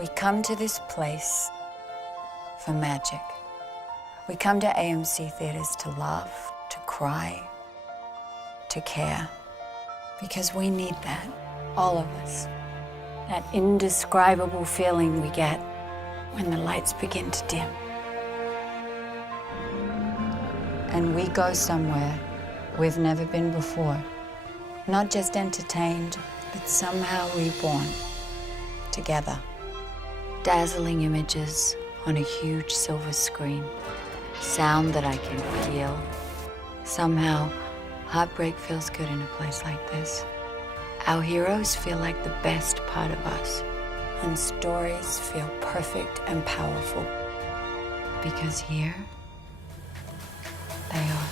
We come to this place for magic. We come to AMC theaters to laugh, to cry, to care. Because we need that, all of us. That indescribable feeling we get when the lights begin to dim. And we go somewhere we've never been before. Not just entertained, but somehow reborn. Together. Dazzling images on a huge silver screen. Sound that I can feel. Somehow, heartbreak feels good in a place like this. Our heroes feel like the best part of us. And stories feel perfect and powerful. Because here, they are.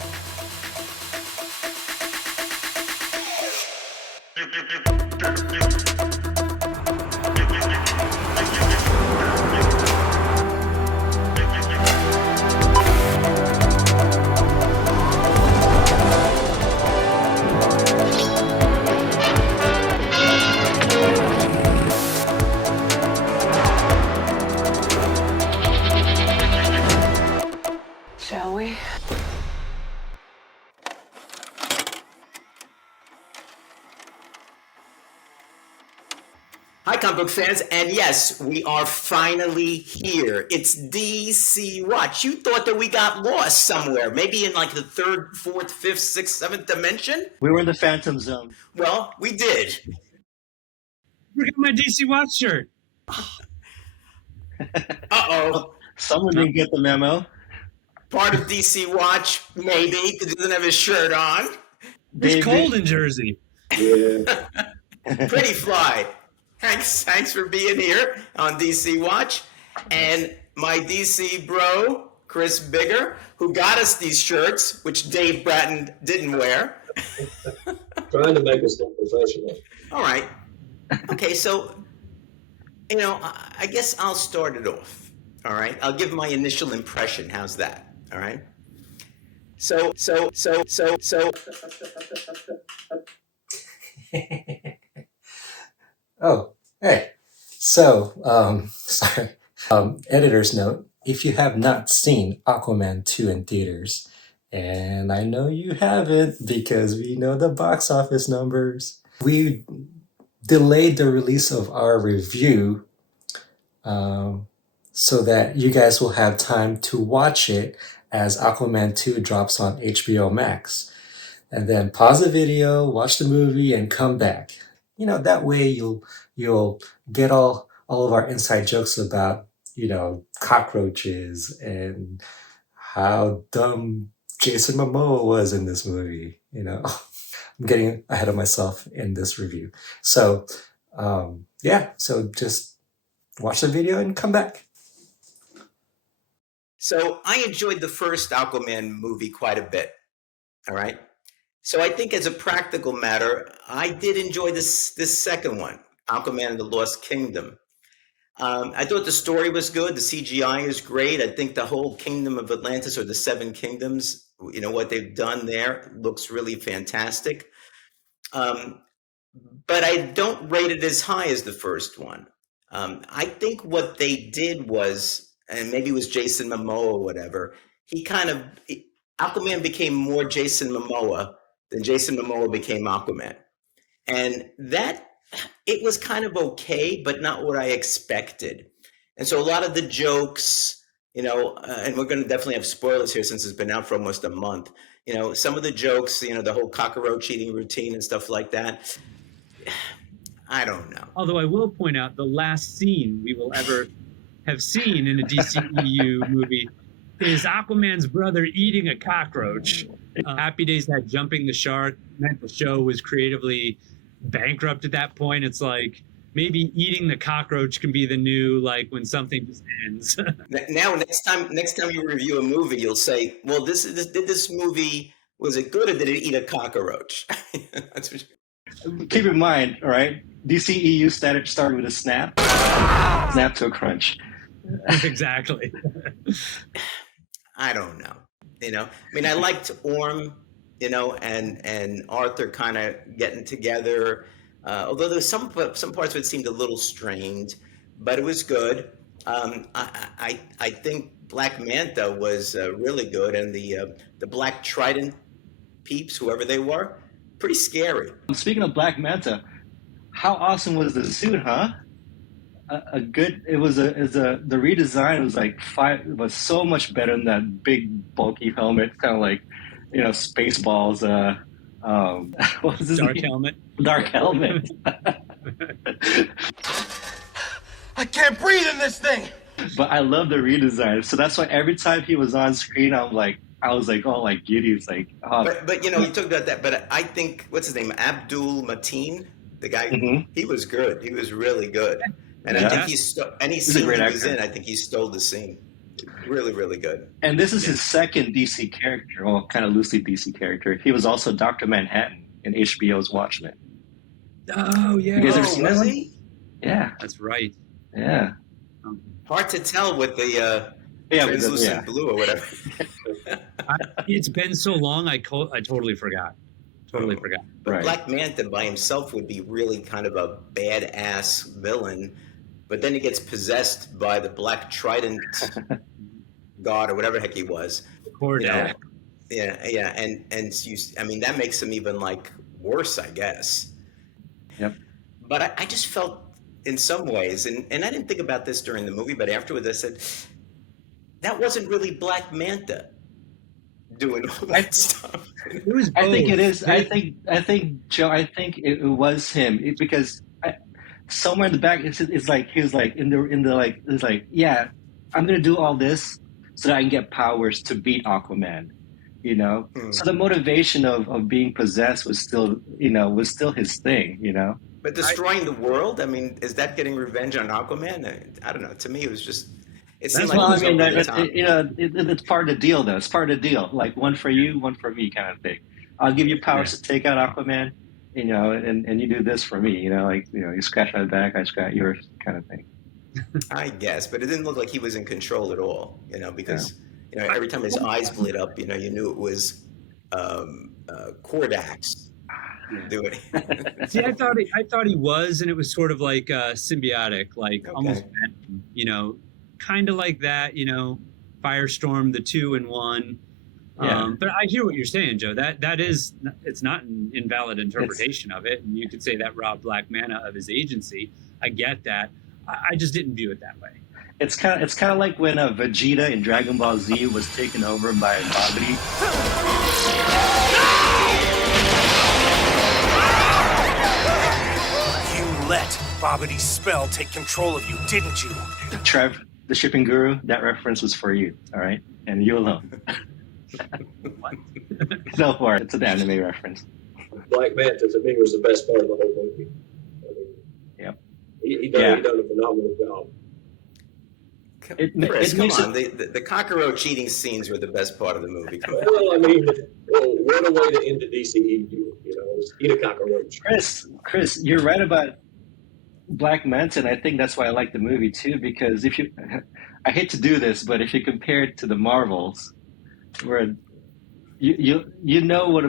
Shall we? Hi, comic book fans, and yes, we are finally here. It's DC Watch. You thought that we got lost somewhere, maybe in like the third, fourth, fifth, sixth, seventh dimension? We were in the Phantom Zone. Well, we did. Look at my DC Watch shirt. Uh-oh. Someone didn't get the memo. Part of DC Watch, maybe, because he doesn't have his shirt on. It's cold in Jersey. Yeah. Pretty fly. Thanks for being here on DC Watch. And my DC bro, Chris Bigger, who got us these shirts, which Dave Bratton didn't wear. Trying to make us look professional. All right. Okay, so, I guess I'll start it off. All right. I'll give my initial impression. How's that? All right. So. Oh, hey. So, sorry. Editor's note, if you have not seen Aquaman 2 in theaters, and I know you haven't because we know the box office numbers, we delayed the release of our review so that you guys will have time to watch it as Aquaman 2 drops on HBO Max. And then pause the video, watch the movie, and come back. That way you'll get all of our inside jokes about, cockroaches and how dumb Jason Momoa was in this movie. I'm getting ahead of myself in this review. So, so just watch the video and come back. So I enjoyed the first Aquaman movie quite a bit. All right. So I think as a practical matter, I did enjoy this second one, Aquaman and the Lost Kingdom. I thought the story was good. The CGI is great. I think the whole Kingdom of Atlantis, or the Seven Kingdoms, what they've done there looks really fantastic. But I don't rate it as high as the first one. I think what they did was, and maybe it was Jason Momoa or whatever, Aquaman became more Jason Momoa than Jason Momoa became Aquaman. And it was kind of okay, but not what I expected. And so a lot of the jokes, and we're going to definitely have spoilers here since it's been out for almost a month. Some of the jokes, the whole cockroach eating routine and stuff like that, I don't know. Although I will point out the last scene we will ever have seen in a DCEU movie is Aquaman's brother eating a cockroach. Happy Days had Jumping the Shark, meant the show was creatively bankrupt at that point. It's like maybe eating the cockroach can be the new, like, when something just ends. Now, next time you review a movie, you'll say, well, did this movie, was it good or did it eat a cockroach? That's what Keep in mind, all right, DCEU started with a snap to a crunch. Exactly. I don't know. I liked Orm, and Arthur kind of getting together. Although there's some parts of it seemed a little strained, but it was good. I think Black Manta was really good, and the Black Trident peeps, whoever they were, pretty scary. Speaking of Black Manta, how awesome was the suit, huh? A good. It was the redesign was like was so much better than that big bulky helmet, kind of like, Spaceballs. What was his Dark name? helmet. Dark helmet. I can't breathe in this thing. But I love the redesign, so that's why every time he was on screen, I was like, oh, like giddy. It's like, oh. But you talk about that. But I think what's his name, Abdul Mateen, the guy. Mhm. He was good. He was really good. And Yeah. I think any He's a scene great he was actor. in, I think he stole the scene. Really, really good. And this is his second DC character, well, kind of loosely DC character. He was also Dr. Manhattan in HBO's Watchmen. Oh yeah. You guys ever seen that was one? he? Yeah, That's right. yeah. Hard to tell with the Yeah, translucent blue or whatever. It's been so long. I totally forgot. Totally forgot. But Right. Black Manta by himself would be really kind of a badass villain, but then he gets possessed by the Black Trident god or whatever the heck he was. Cordell. Yeah, and I mean that makes him even like worse, I guess. Yep. But I just felt in some ways, and I didn't think about this during the movie, but afterwards I said that wasn't really Black Manta doing all that stuff. It was I think both. it is. I think Joe. I think it was him because somewhere in the back, it's like he was like in the like it's like, yeah, I'm gonna do all this so that I can get powers to beat Aquaman. So the motivation of being possessed was still his thing. But destroying the world, I mean, is that getting revenge on Aquaman? I don't know. To me, it was just. It seemed like Well, it I was mean, over the top. it's part of the deal, though. It's part of the deal. Like one for you, one for me, kind of thing. I'll give you powers to take out Aquaman, and you do this for me. You scratch my back, I scratch yours, kind of thing. I guess, but it didn't look like he was in control at all. Because every time his eyes lit up, you knew it was Kordax doing it. See, I thought he was, and it was sort of like symbiotic, like almost, kind of like that. Firestorm, the 2 in 1. Yeah. But I hear what you're saying, Joe. That is, it's not an invalid interpretation of it, and you could say that robbed Black Manta of his agency. I get that. I just didn't view it that way. It's kind of like when Vegeta in Dragon Ball Z was taken over by Babidi. You let Babidi's spell take control of you, didn't you? Trev, the shipping guru, that reference was for you, all right? And you alone. No, for it. It's an anime reference. Black Manta to me was the best part of the whole movie. I mean, Yep. He done a phenomenal job. Chris, come makes on. The cockroach eating scenes were the best part of the movie. Come on. Well, I mean, what a way to end the DCEU, is eat a cockroach. Chris, you're right about Black Manta, and I think that's why I like the movie too, because I hate to do this, but if you compare it to the Marvels, where you know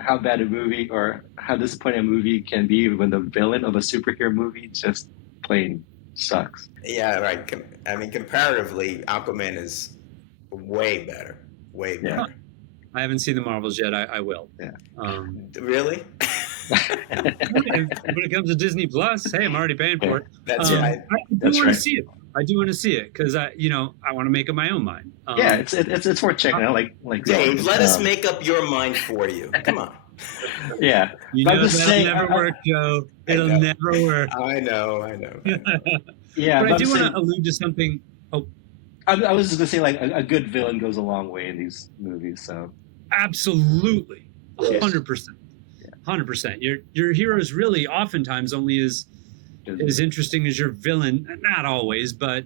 how bad a movie or how disappointing a movie can be when the villain of a superhero movie just plain sucks. Yeah, right. I mean, comparatively, Aquaman is way better. Way better. Yeah. I haven't seen the Marvels yet. I will. Yeah. Really? When it comes to Disney Plus, hey, I'm already paying for it. That's right. That's want right. to see it. I do want to see it because I want to make up my own mind. Yeah, it's worth checking out. Like Dave, let us make up your mind for you. Come on. Yeah, You I'm know just that'll saying, never work, Joe. It'll know. never work. I know. Yeah, But I I'm do want saying- to allude to something. Oh, I was just gonna say, like, a good villain goes a long way in these movies. So absolutely, Yes. 100%, 100%. Your hero is really oftentimes only as interesting as your villain. Not always, but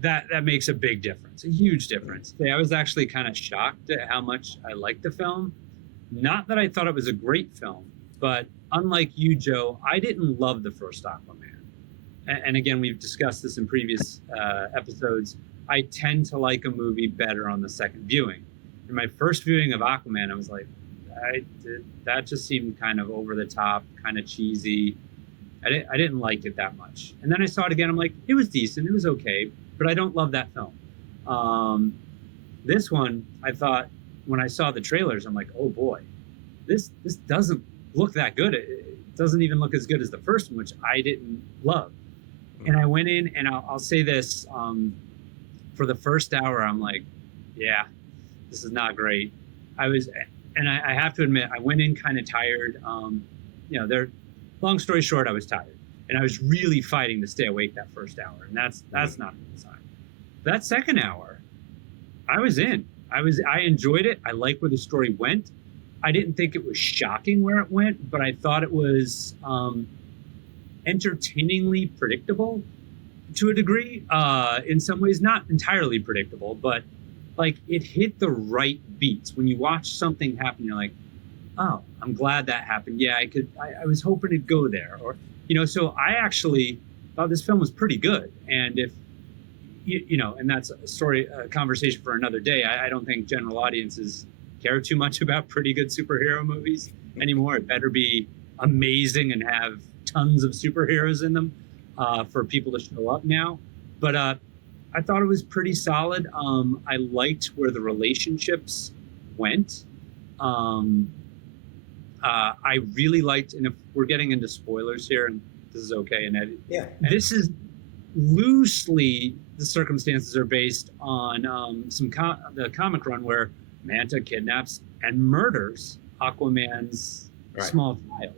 that makes a big difference, a huge difference. I was actually kind of shocked at how much I liked the film. Not that I thought it was a great film, but unlike you, Joe, I didn't love the first Aquaman. And again, we've discussed this in previous episodes. I tend to like a movie better on the second viewing. In my first viewing of Aquaman, I was like, that just seemed kind of over the top, kind of cheesy. I didn't like it that much. And then I saw it again. I'm like, it was decent. It was okay, but I don't love that film. This one, I thought when I saw the trailers, I'm like, oh boy, this doesn't look that good. It doesn't even look as good as the first one, which I didn't love. And I went in, and I'll say this, for the first hour, I'm like, yeah, this is not great. I have to admit, I went in kind of tired. Long story short, I was tired, and I was really fighting to stay awake that first hour, and that's not a good sign. That second hour, I was in. I enjoyed it. I liked where the story went. I didn't think it was shocking where it went, but I thought it was entertainingly predictable to a degree. In some ways, not entirely predictable, but like it hit the right beats. When you watch something happen, you're like, oh, I'm glad that happened. Yeah, I was hoping it'd go there. Or, so I actually thought this film was pretty good. And if, and that's a conversation for another day. I don't think general audiences care too much about pretty good superhero movies anymore. It better be amazing and have tons of superheroes in them for people to show up now. But I thought it was pretty solid. I liked where the relationships went. I really liked, and if we're getting into spoilers here, and this is okay, and Eddie, Yeah. This is loosely, the circumstances are based on the comic run where Manta kidnaps and murders Aquaman's small child.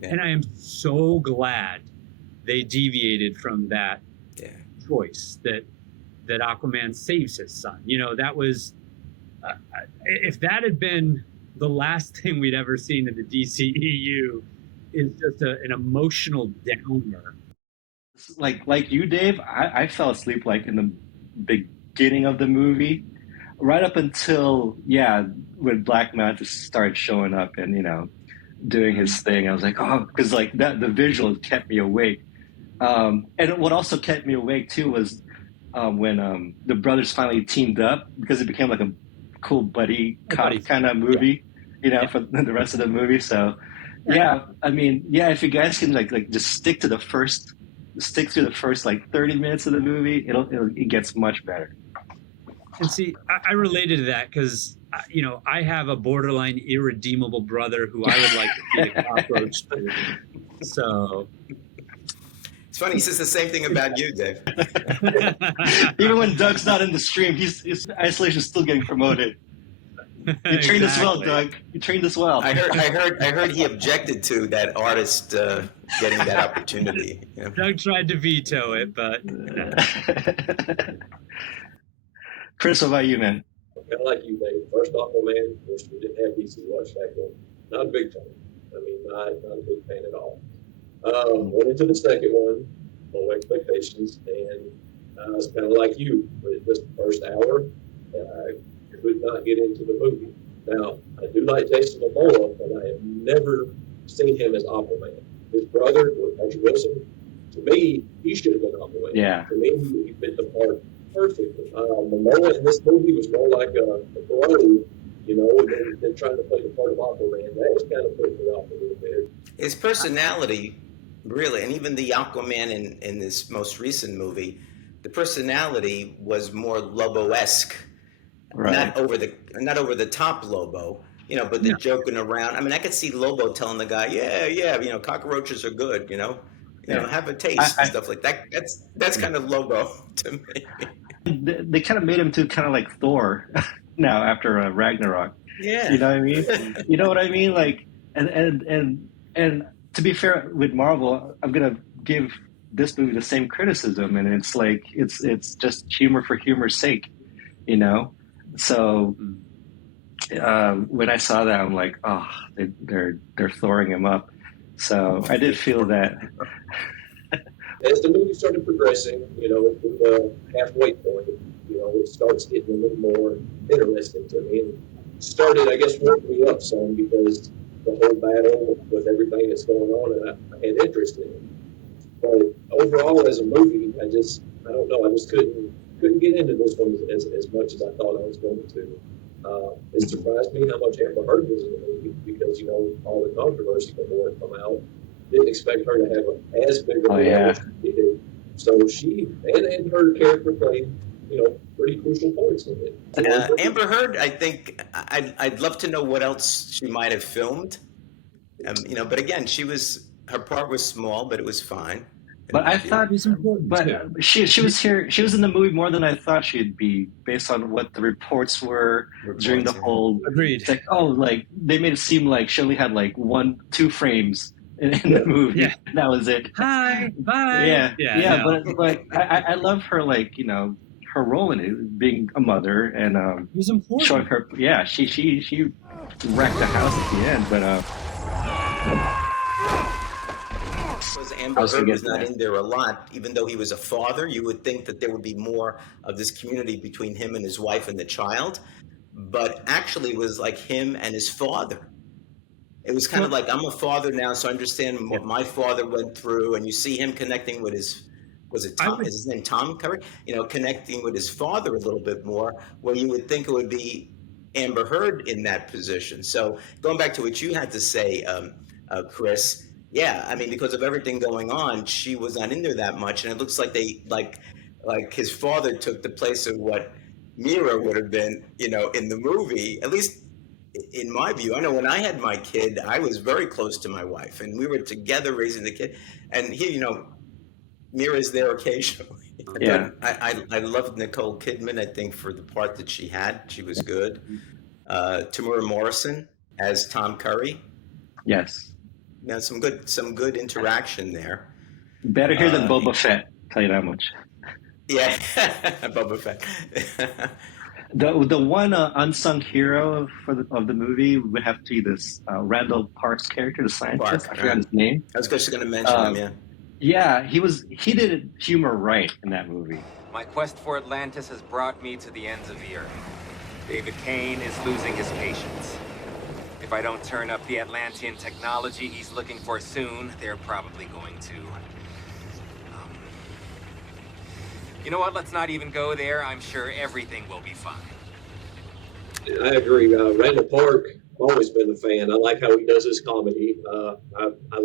Yeah. And I am so glad they deviated from that choice, that Aquaman saves his son. That was, if that had been the last thing we'd ever seen in the DCEU, is just an emotional downer. Like you, Dave, I fell asleep like in the beginning of the movie, right up until when Black Manta started showing up and doing his thing. I was like, oh, because like that the visual kept me awake. And what also kept me awake too was when the brothers finally teamed up, because it became like a cool buddy cop kind of movie, for the rest of the movie. So if you guys can like just stick through the first like 30 minutes of the movie, it gets much better. And see, I related to that because I have a borderline irredeemable brother who I would like to see a cockroach to. So it's funny, he says the same thing about you, Dave. Even when Doug's not in the stream, his isolation is still getting promoted. You trained us well, Doug. You trained us well. I heard he objected to that artist getting that opportunity. Doug tried to veto it, but Chris, what about you, man? Kind of like you, Dave. First Aquaman, of course, we didn't have DC watch back then. Not a big fan. I mean, not a big fan at all. Went into the second one, low expectations, and I was kind of like you. But just the first hour, I could not get into the movie. Now, I do like Jason Momoa, but I have never seen him as Aquaman. His brother, Patrick Wilson, to me, he should have been Aquaman. Yeah. To me, he fit the part perfectly. Momoa in this movie was more like a bro, than trying to play the part of Aquaman. That was kind of putting me off a little bit. His personality, really, and even the Aquaman in this most recent movie, the personality was more Lobo-esque. Right. Not over the top Lobo, but the joking around. I mean, I could see Lobo telling the guy, cockroaches are good, have a taste and stuff like that. That's kind of Lobo to me. They kind of made him to kind of like Thor now after Ragnarok. Yeah. You know what I mean? You know what I mean? Like, and to be fair with Marvel, I'm gonna give this movie the same criticism, and it's like it's just humor for humor's sake, So when I saw that, I'm like, oh, they're Thoring him up. So I did feel that. As the movie started progressing, with the halfway point, it starts getting a little more interesting to me. And started, I guess, working me up some because the whole battle with everything that's going on, and I had interest in it. But overall, as a movie, I don't know, I just couldn't get into this one as much as I thought I was going to. It surprised me how much Amber Heard was in the movie because, all the controversy before it come out. didn't expect her to have as big of a Oh, role yeah. as she did. So she and her character played, pretty crucial parts in it. Amber Heard, I think I'd love to know what else she might have filmed. But again, her part was small, but it was fine. But I thought, It's important but too. she was here. She was in the movie more than I thought she'd be, based on what the reports were during the whole. Agreed. It's like they made it seem like she only had like 1-2 frames in the movie. Yeah. That was it. Hi, bye. Yeah. No. But I love her, her role in it, being a mother and It was important. showing her. Yeah, she wrecked the house at the end, but. Because Amber Heard was not in there a lot, even though he was a father, you would think that there would be more of this community between him and his wife and the child. But actually, it was like him and his father. It was kind of like, I'm a father now, so I understand what my father went through. And you see him connecting with is his name Tom Curry? Connecting with his father a little bit more, where you would think it would be Amber Heard in that position. So going back to what you had to say, Chris, yeah, I mean, because of everything going on, she was not in there that much, and it looks like they like his father took the place of what Mira would have been, in the movie. At least in my view, I know when I had my kid, I was very close to my wife, and we were together raising the kid. And here, Mira's there occasionally. Yeah, I loved Nicole Kidman. I think for the part that she had, she was good. Tamura Morrison as Tom Curry. Yes. Now some good interaction there. Better here than Boba Fett. Tell you that much. Yeah, Boba Fett. The one unsung hero of the movie would have to be this Randall Park's character, the scientist. I forgot his name. I was just going to mention him. Yeah. Yeah, he did humor right in that movie. My quest for Atlantis has brought me to the ends of the earth. David Kane is losing his patience. If I don't turn up the Atlantean technology he's looking for soon, they're probably going to. You know what? Let's not even go there. I'm sure everything will be fine. I agree. Randall Park, I've always been a fan. I like how he does his comedy. I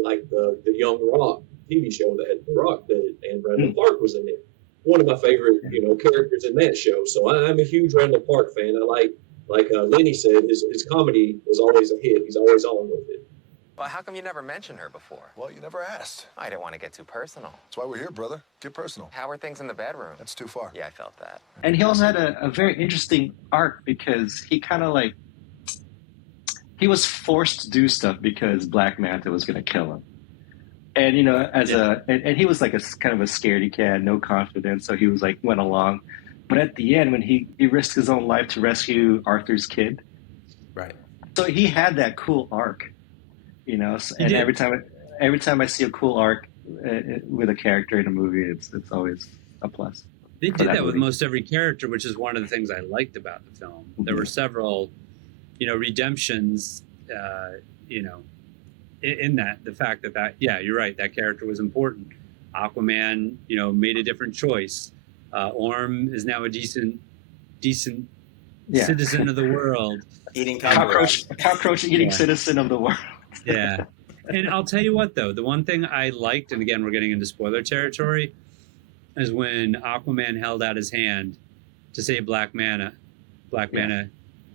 like the Young Rock TV show that The Rock did, and Randall Park was in it. One of my favorite, characters in that show. So I'm a huge Randall Park fan. I like Lenny said, his comedy is always a hit. He's always on with it. Well, how come you never mentioned her before? Well, you never asked. I didn't want to get too personal. That's why we're here, brother. Get personal. How are things in the bedroom? That's too far. Yeah, I felt that. And he also had a very interesting arc because he kind of he was forced to do stuff because Black Manta was going to kill him. And, and he was like a kind of a scaredy cat, no confidence. So he was went along. But at the end, when he risked his own life to rescue Arthur's kid. Right. So he had that cool arc, and every time I see a cool arc with a character in a movie, it's always a plus. They did that with most every character, which is one of the things I liked about the film. Mm-hmm. There were several, redemptions, in that, the fact that you're right, that character was important. Aquaman, made a different choice. Orm is now a decent citizen of the world. Eating cockroach eating citizen of the world. Yeah. And I'll tell you what, though, the one thing I liked, and again, we're getting into spoiler territory, is when Aquaman held out his hand to save Black Manta. Black Manta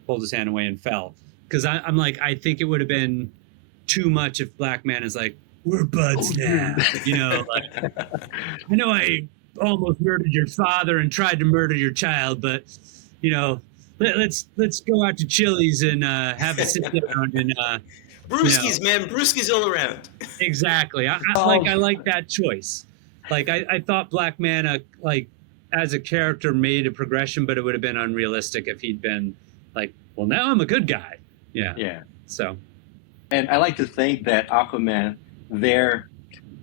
pulled his hand away and fell. Because I'm like, I think it would have been too much if Black Manta's like, we're buds now. I know I almost murdered your father and tried to murder your child, but, let's go out to Chili's and have a sit down and Brewskis, man, Brewskis all around. Exactly. I like that choice. I thought Black Manta, as a character, made a progression, but it would have been unrealistic if he'd been well, now I'm a good guy. Yeah. Yeah. So. And I like to think that Aquaman, there,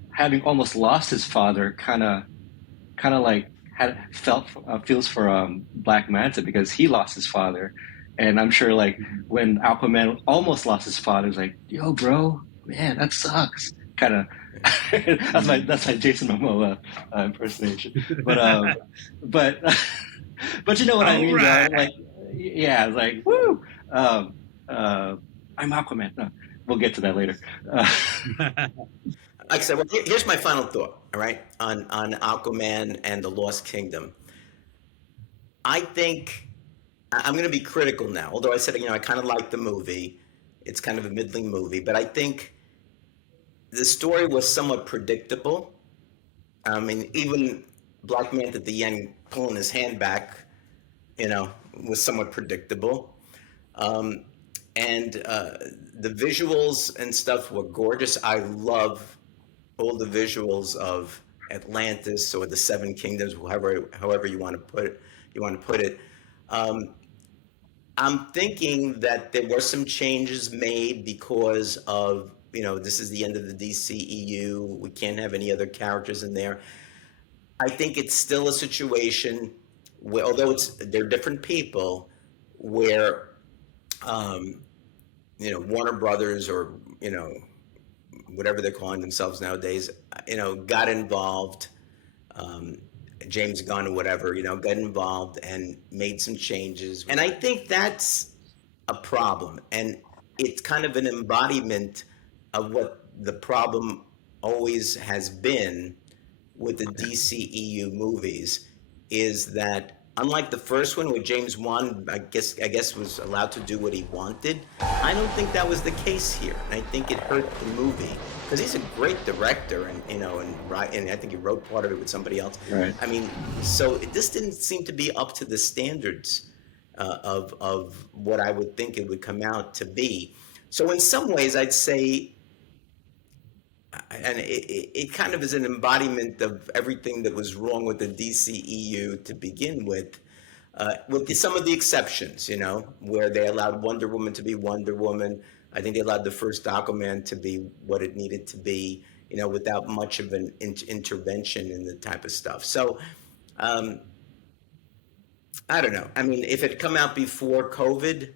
having almost lost his father, kind of feels for Black Manta because he lost his father. And I'm sure when Aquaman almost lost his father, it's like, yo, bro, man, that sucks. Kind of, that's my Jason Momoa impersonation. But you know what I mean? Right. It's woo. I'm Aquaman. No. we'll get to that later. Like I said, well, here's my final thought. All right, on Aquaman and the Lost Kingdom. I think I'm going to be critical now. Although I said, I kind of like the movie. It's kind of a middling movie, but I think the story was somewhat predictable. I mean, even Black Manta at the end pulling his hand back, was somewhat predictable. Um, and the visuals and stuff were gorgeous. I love all the visuals of Atlantis or the Seven Kingdoms, however you want to put it. Um, I'm thinking that there were some changes made because of, this is the end of the DCEU. We can't have any other characters in there. I think it's still a situation where, although they're different people, where, Warner Brothers or, whatever they're calling themselves nowadays, got involved. James Gunn or whatever, got involved and made some changes. And I think that's a problem. And it's kind of an embodiment of what the problem always has been with the DCEU movies, is that unlike the first one where James Wan, I guess was allowed to do what he wanted, I don't think that was the case here. And I think it hurt the movie because he's a great director, and I think he wrote part of it with somebody else. Right. I mean, so this didn't seem to be up to the standards of what I would think it would come out to be. So in some ways, I'd say, and it kind of is an embodiment of everything that was wrong with the DCEU to begin with some of the exceptions, where they allowed Wonder Woman to be Wonder Woman. I think they allowed the first Aquaman to be what it needed to be, without much of an intervention in the type of stuff. So, I don't know. I mean, if it had come out before COVID,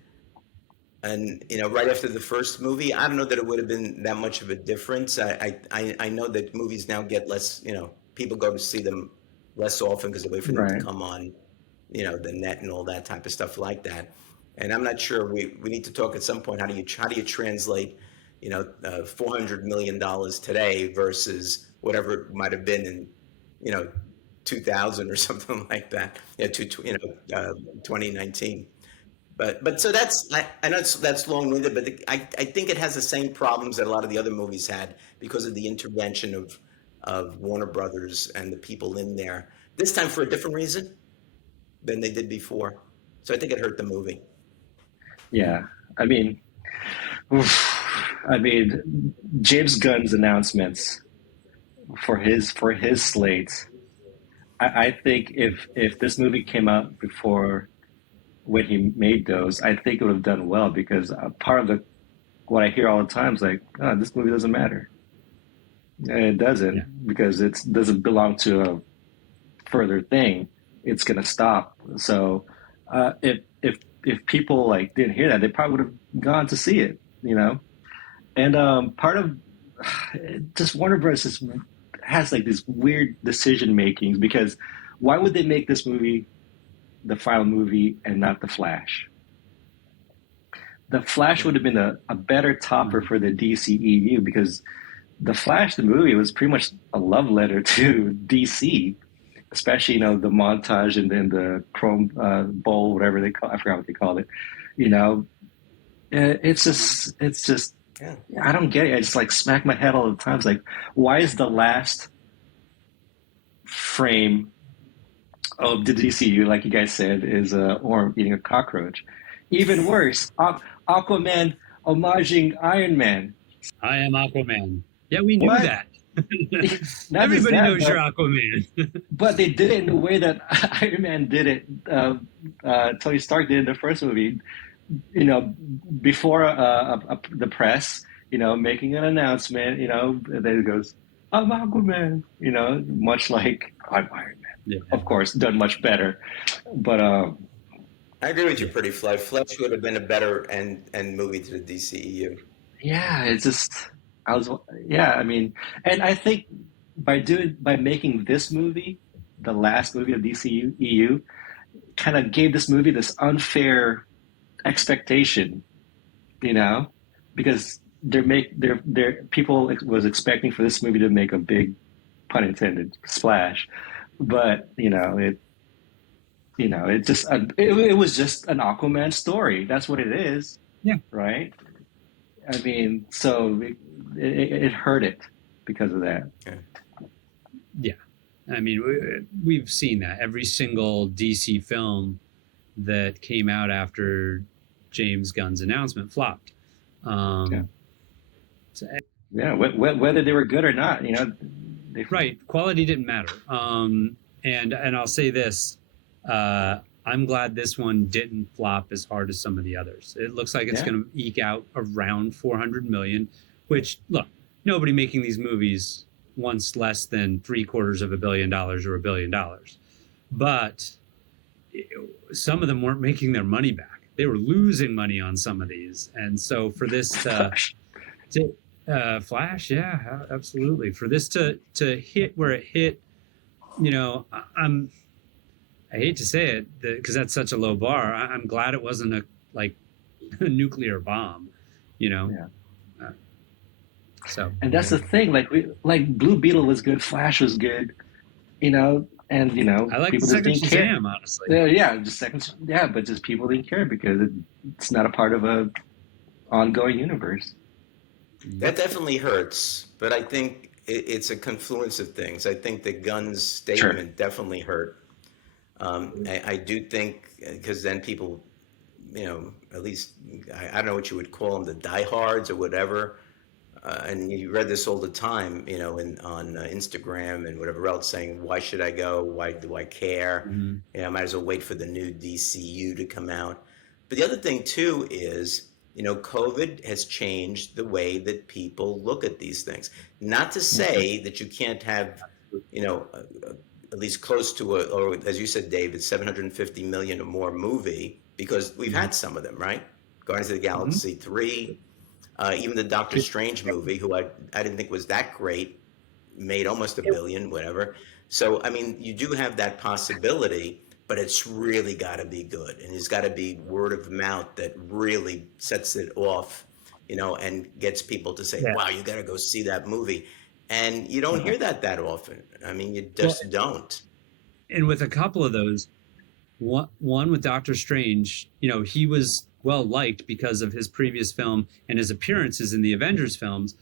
and right after the first movie, I don't know that it would have been that much of a difference. I know that movies now get less, people go to see them less often because they wait for them to come on, the net and all that type of stuff like that. And I'm not sure, we need to talk at some point, how do you translate, $400 million today versus whatever it might have been in, 2000 or something like that, 2019. But so I know that's long-winded, but I think it has the same problems that a lot of the other movies had because of the intervention of Warner Brothers and the people in there. This time for a different reason than they did before. So I think it hurt the movie. Yeah, I mean, James Gunn's announcements for his slate. I think if this movie came out before when he made those, I think it would have done well, because part of what I hear all the time is like, oh, this movie doesn't matter. And it doesn't, because it doesn't belong to a further thing. It's going to stop. So if people didn't hear that, they probably would have gone to see it, And part of just Warner Bros. Has these weird decision makings, because why would they make this movie the final movie and not The Flash? The Flash would have been a better topper for the DCEU, because The Flash, the movie, was pretty much a love letter to DC, especially, the montage and then the chrome bowl, whatever they call, I forgot what they called it. It's just, yeah. I don't get it. I just smack my head all the time. It's like, why is the last frame of the DCU, like you guys said, is Orm eating a cockroach? Even worse, Aquaman homaging Iron Man. I am Aquaman. Yeah, we knew What? that. Not Everybody just that, knows you're Aquaman. But they did it in the way that Iron Man did it. Tony Stark did in the first movie. Before the press, making an announcement, and then it goes, I'm Aquaman, much like I'm Iron Man. Yeah. Of course, done much better. But I agree with you, Pretty Fly. Flash would have been a better end movie to the DCEU. yeah, it's just, and I think by making this movie the last movie of DCEU, kind of gave this movie this unfair expectation, because they're people was expecting for this movie to make a big, pun intended, splash, but it was just an Aquaman story. That's what it is. Yeah. Right. I mean, so it hurt it because of that. Yeah. I mean, we've seen that. Every single DC film that came out after James Gunn's announcement flopped. Yeah, whether they were good or not, right. Quality didn't matter. And I'll say this, I'm glad this one didn't flop as hard as some of the others. It looks like it's going to eke out around 400 million, which, look, nobody making these movies wants less than $750 million or $1 billion. But some of them weren't making their money back. They were losing money on some of these. And so for this Flash, yeah, absolutely. For this to hit where it hit, I hate to say it because that's such a low bar. I'm glad it wasn't a nuclear bomb, So, and that's the thing. Like Blue Beetle was good, Flash was good, and I like people the second just didn't Shazam, care. honestly. But just people didn't care because it's not a part of a ongoing universe. That definitely hurts, but I think it's a confluence of things. I think the Gunn's statement definitely hurt. I do think because then people, at least I don't know what you would call them, the diehards or whatever. And you read this all the time, on Instagram and whatever else, saying, why should I go? Why do I care? Mm-hmm. I might as well wait for the new DCU to come out. But the other thing, too, is, COVID has changed the way that people look at these things. Not to say that you can't have, at least close to or as you said, David, 750 million or more movie, because we've had some of them, right? Guardians of the Galaxy 3. Even the Doctor Strange movie, who I didn't think was that great, made almost $1 billion, whatever. So, I mean, you do have that possibility, but it's really got to be good. And it's got to be word of mouth that really sets it off, and gets people to say, wow, you got to go see that movie. And you don't hear that often. I mean, you just don't. And with a couple of those, one with Doctor Strange, he was well liked because of his previous film and his appearances in the Avengers films.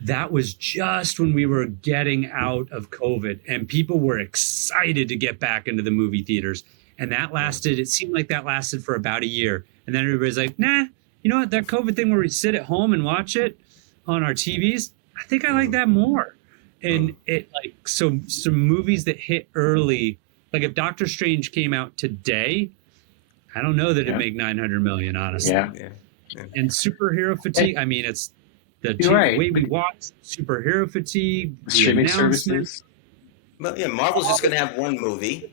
That was just when we were getting out of COVID and people were excited to get back into the movie theaters. And it seemed like that lasted for about a year. And then everybody's like, nah, you know what? That COVID thing where we sit at home and watch it on our TVs, I think I like that more. And some movies that hit early, like if Doctor Strange came out today, I don't know that it'd make 900 million, honestly. Yeah. And superhero fatigue. I mean, it's the way we watch superhero fatigue, the streaming services. Well, yeah, Marvel's just going to have one movie,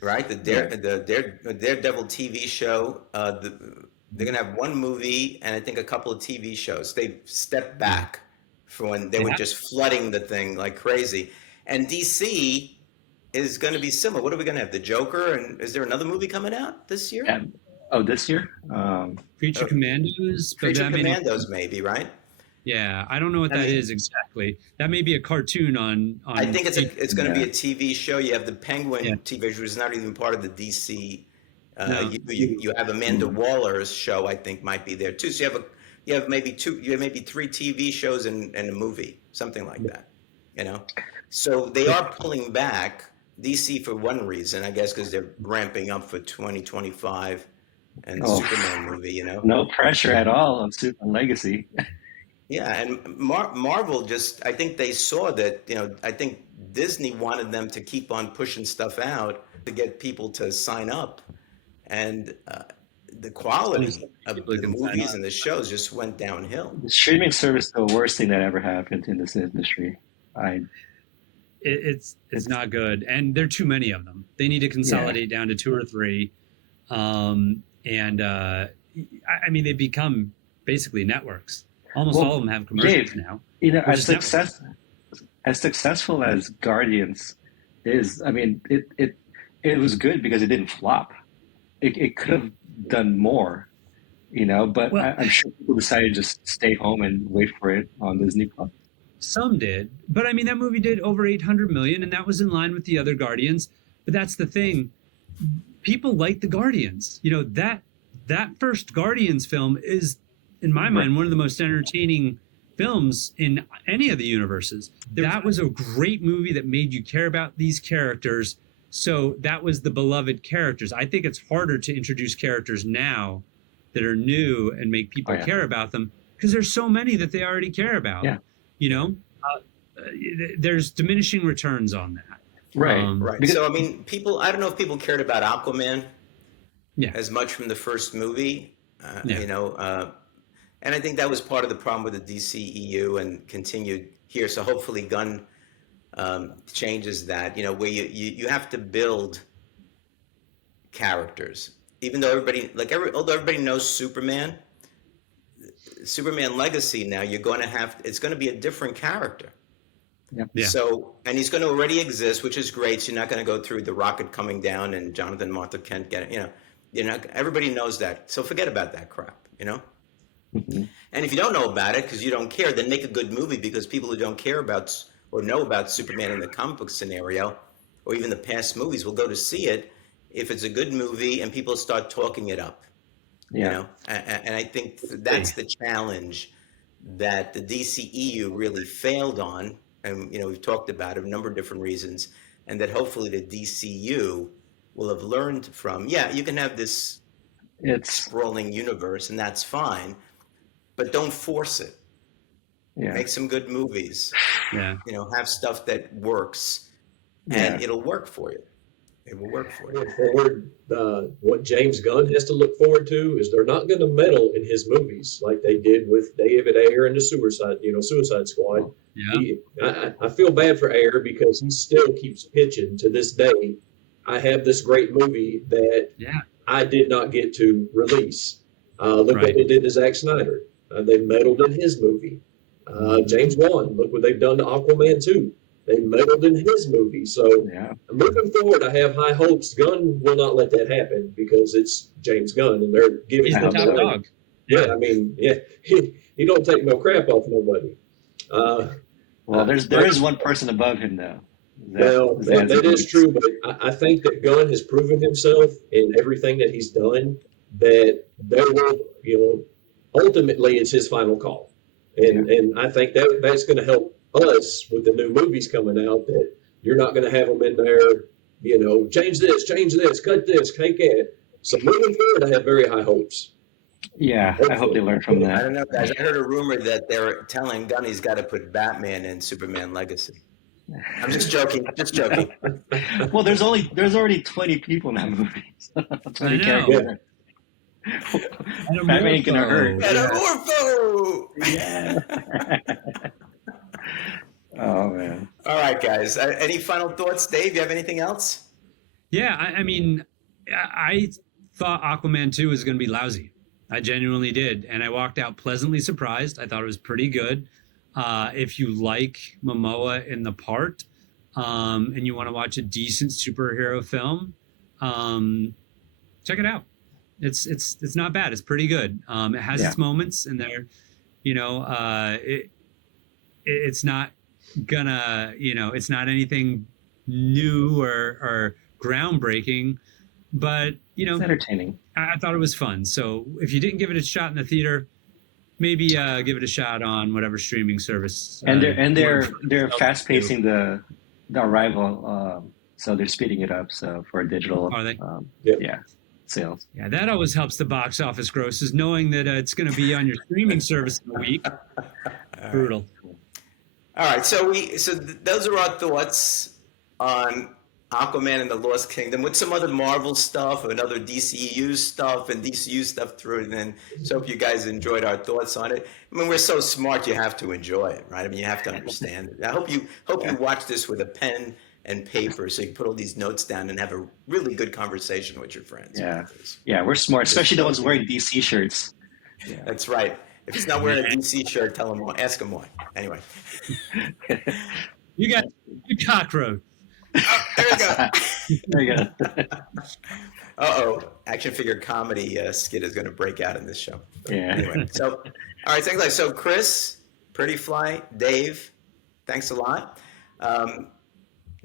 right? The Daredevil TV show. They're going to have one movie and I think a couple of TV shows. They've stepped back from when they were just flooding the thing like crazy. And DC is going to be similar. What are we going to have? The Joker? And is there another movie coming out this year? This year? Creature Commandos? Creature Commandos, maybe, right? Yeah, I don't know what that is exactly. That may be a cartoon on I think it's going to be a TV show. You have the Penguin TV show, which is not even part of the DC. You have Amanda Waller's show, I think, might be there too. So you have maybe 3 TV shows and a movie, something like that. So they are pulling back. DC for one reason, I guess, because they're ramping up for 2025 and the Superman movie. No pressure at all on Legacy. Yeah, and Marvel I think they saw that, I think Disney wanted them to keep on pushing stuff out to get people to sign up. And the quality of the movies and the shows just went downhill. The streaming service is the worst thing that ever happened in this industry. It's not good. And there are too many of them. They need to consolidate down to 2 or 3. I mean, they become basically networks. Almost all of them have commercials now. As successful as Guardians is, I mean, it was good because it didn't flop. It could have done more, But Well, I'm sure people decided to just stay home and wait for it on Disney Plus. some did, but I mean that movie did over 800 million, and that was in line with the other Guardians. But that's the thing, people like the Guardians. That first Guardians film is, in my mind, one of the most entertaining films in any of the universes. That was a great movie that made you care about these characters. So that was the beloved characters. I think it's harder to introduce characters now that are new and make people care about them because there's so many that they already care about. Yeah. There's diminishing returns on that. Right. Right. So, I mean, I don't know if people cared about Aquaman Yeah. as much from the first movie, Yeah. and I think that was part of the problem with the DCEU and continued here. So hopefully Gunn changes that, where you have to build characters. Even though although everybody knows Superman Legacy now, it's going to be a different character. Yep. Yeah. So, and he's going to already exist, which is great. So you're not going to go through the rocket coming down and Jonathan Martha Kent getting, everybody knows that. So forget about that crap, Mm-hmm. And if you don't know about it because you don't care, then make a good movie, because people who don't care about or know about Superman in the comic book scenario, or even the past movies, will go to see it if it's a good movie and people start talking it up. Yeah. And I think that's the challenge that the DCEU really failed on. And, we've talked about it, a number of different reasons, and that hopefully the DCU will have learned from. Yeah, you can have this sprawling universe, and that's fine, but don't force it. Yeah. Make some good movies. Yeah. Have stuff that works, and it'll work for you. It will work for you. Forward, what James Gunn has to look forward to is they're not going to meddle in his movies like they did with David Ayer and the Suicide Squad. Yeah. I feel bad for Ayer because he still keeps pitching to this day. I have this great movie that I did not get to release. Look what they did to Zack Snyder. They meddled in his movie. James Wan, look what they've done to Aquaman 2. They meddled in his movie. So moving forward, I have high hopes. Gunn will not let that happen because it's James Gunn, and they're giving him the top dog. Yeah, I mean, he don't take no crap off nobody. Well, there is one person above him, though. That is true, but I think that Gunn has proven himself in everything that he's done, that there will, ultimately it's his final call. And I think that's going to help us with the new movies coming out, that you're not going to have them in there, change this, cut this, take it. So moving forward, I have very high hopes. Yeah, hopefully. I hope they learn from that. I don't know, guys. I heard a rumor that they're telling Gunn he's got to put Batman in Superman Legacy. I'm just joking. Well, there's already 20 people in that movie. 20 characters. Batman ain't gonna hurt. Metamorpho! Yeah. Oh man. All right, guys. Any final thoughts, Dave? You have anything else? Yeah, I mean, I thought Aquaman 2 was going to be lousy. I genuinely did, and I walked out pleasantly surprised. I thought it was pretty good. If you like Momoa in the part, and you want to watch a decent superhero film, check it out. It's not bad. It's pretty good. It has its moments, and they're, it's not gonna, it's not anything new or groundbreaking, but it's entertaining. I thought it was fun. So if you didn't give it a shot in the theater, maybe give it a shot on whatever streaming service. And they're fast pacing the arrival, so they're speeding it up. So for digital, are they? Sales. Yeah, that always helps the box office grosses, knowing that it's going to be on your streaming service in a week. Brutal. All right, so those are our thoughts on Aquaman and the Lost Kingdom, with some other Marvel stuff and other DCU stuff and DCU stuff through it. And so hope you guys enjoyed our thoughts on it. I mean, we're so smart, you have to enjoy it, right? I mean, you have to understand it. I hope you watch this with a pen and paper so you can put all these notes down and have a really good conversation with your friends. Yeah, we're smart, especially the ones wearing DC shirts. Yeah. That's right. If he's not wearing a DC shirt, ask him why. Anyway. You got cockroach. Oh, there we go. There you go. Action figure comedy skit is going to break out in this show. Yeah. Anyway, so, all right, thanks. So, Chris, Pretty Fly, Dave, thanks a lot.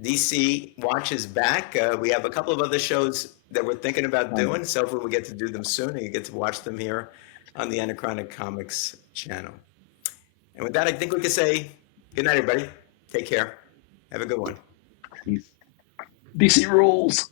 DC Watch is back. We have a couple of other shows that we're thinking about doing, so hopefully we'll get to do them soon, and you get to watch them here on the Anachronic Comics channel. And with that, I think we can say good night, everybody. Take care. Have a good one. DC rules.